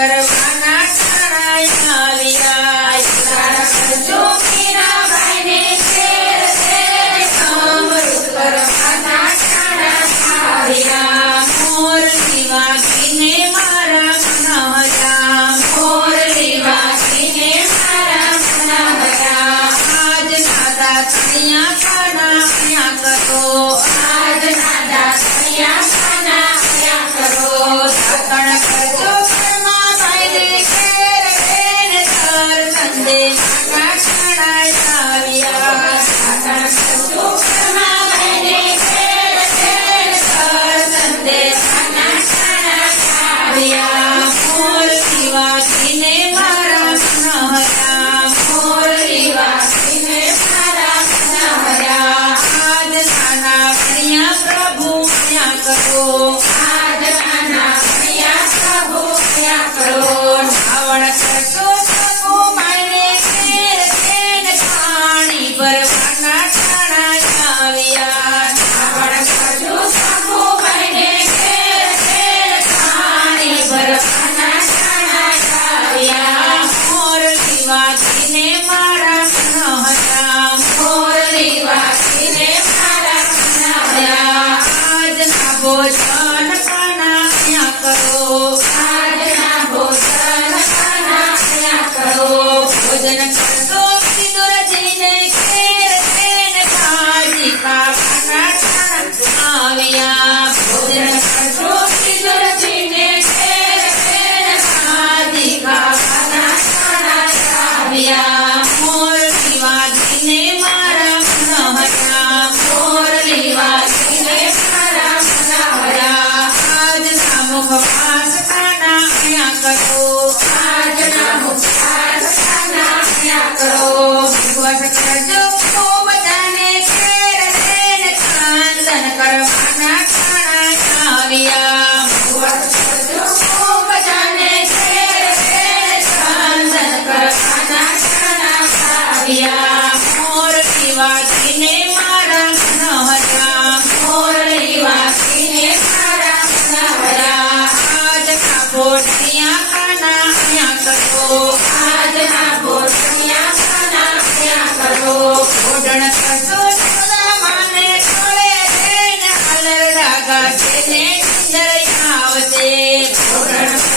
But प्रिया प्रभु, क्या करो? आराधना प्रिया प्रभु, क्या करो? रावण करतो सबो माने तेन पानी पर वाना ठाणा जाविया रावण करतो सबो माने तेन ने मार oh આવશે